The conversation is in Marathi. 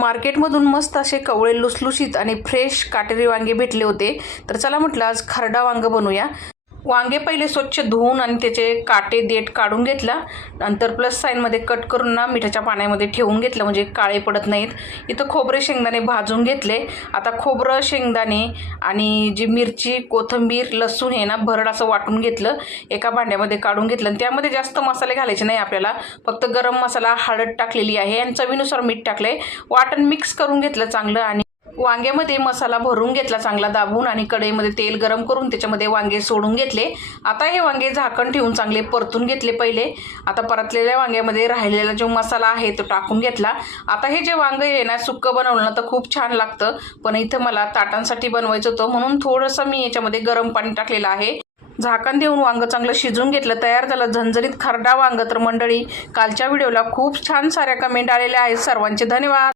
मार्केटमधून मस्त असे कवळे लुसलुशीत आणि फ्रेश काटेरी वांगे भेटले होते. तर चला म्हटलं आज खरडा वांग बनवूया. वांगे पहिले स्वच्छ धुवून आणि त्याचे काटे देठ काढून घेतला. नंतर प्लस साईनमध्ये कट करून ना मिठाच्या पाण्यामध्ये ठेवून घेतलं म्हणजे काळे पडत नाहीत. इथं खोबरे शेंगदाणे भाजून घेतले. आता खोबरं शेंगदाणे आणि जी मिरची कोथिंबीर लसूण हे ना भरड असं वाटून घेतलं. एका भांड्यामध्ये काढून घेतलं. आणि त्यामध्ये जास्त मसाले घालायचे नाही आपल्याला. फक्त गरम मसाला हळद टाकलेली आहे आणि चवीनुसार मीठ टाकलं आहे वाटण मिक्स करून घेतलं चांगलं आणि वांग्यामध्ये मसाला भरून घेतला चांगला दाबून आणि कढईमध्ये तेल गरम करून त्याच्यामध्ये वांगे सोडून घेतले. आता हे वांगे झाकण ठेवून चांगले परतून घेतले पहिले. आता परतलेल्या वांग्यामध्ये राहिलेला जो मसाला आहे तो टाकून घेतला. आता हे जे वांगे आहे ना सुक्कं बनवलं ना तर खूप छान लागतं. पण इथं मला ताटांसाठी बनवायचं होतं. म्हणून थोडंसं मी याच्यामध्ये गरम पाणी टाकलेलं आहे. झाकण देऊन वांग चांगलं शिजून घेतलं तयार झालं. झणझणीत खरडा वांग तर मंडळी कालच्या व्हिडिओला खूप छान साऱ्या कमेंट आलेल्या आहेत. सर्वांचे धन्यवाद.